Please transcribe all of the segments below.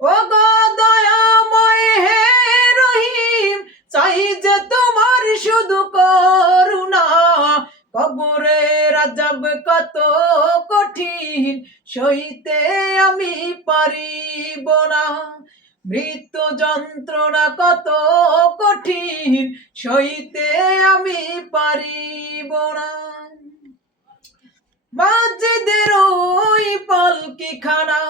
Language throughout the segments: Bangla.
ও গো দয়াময় হে রহিম, চাই যে তোমার শুধু করুণা। কবরে রাজাব কত কঠিন, সইতে আমি পারিব না। মৃত্যু যন্ত্রণা কত কঠিন, সইতে আমি পারিব না। মসজিদের ওই পলকি খানা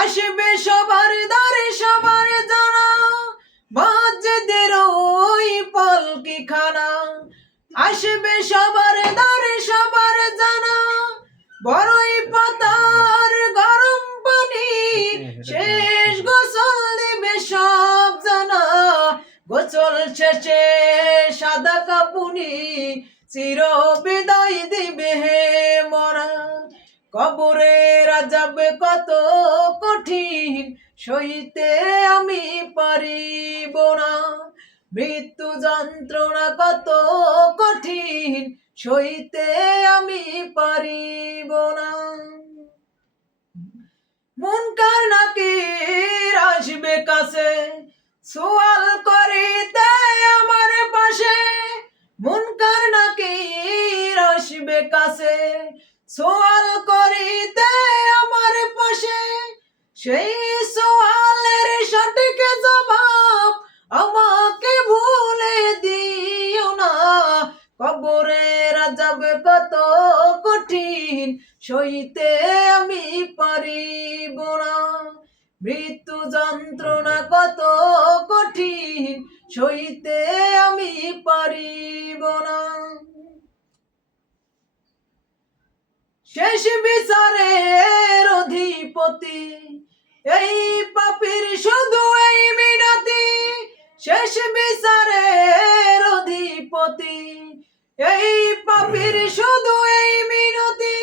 আসবে সবার দ্বারে সবার জানা। মসজিদের ওই পলকি খানা আসবে সবার দ্বারে সবার জানা। বড়ই পাতার গরম পানি, শেষ গোসল দিবে সব জানা। গোসল শেষে সাদা কাপুনি চির বিদায় দিবে হে মরা। কবরে রাজাবে কত কঠিন, সইতে আমি পারিব না। মৃত্যু যন্ত্রণা কত কঠিন, সইতে আমি পারিব না। মন কার নাকির আসবে কাছে? সোয়াল করিতে আমার পাশে। মন কার নাকির আসবে কাছে? সোয়াল সেই সোয়ালের সঠিক জবাব আমাকে ভুলে দিও না। কবরে রাজাব কত কঠিন, সইতে আমি পারিব না। মৃত্যু যন্ত্রণা কত কঠিন, সইতে আমি পারিব না। শেষ বিচারের অধিপতি এই পাপির শুধু এই মিনতি, শেষ বিচারের অধিপতি। এই পাপির শুধু এই মিনতি,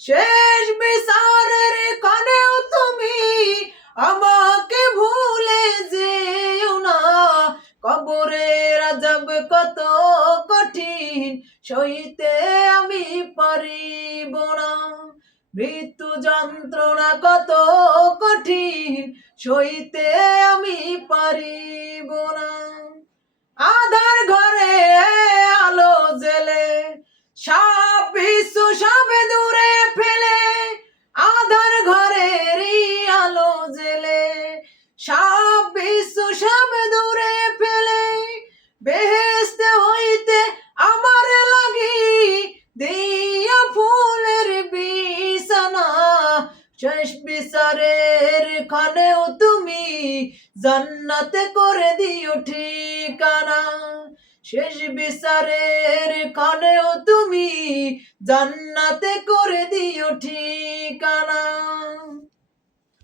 শেষ বিচারের কানেও তুমি আমাকে ভুলে যেও না। কবরে রাজাব কত কঠিন, সইতে আমি পারিব না। মৃত্যু যন্ত্রণা কত কঠিন সইতে আমি তুমি জান্নাতে করে দিও ঠিকানা। শেষ বিচারের কানেও তুমি জান্নাতে করে দিও ঠিকানা।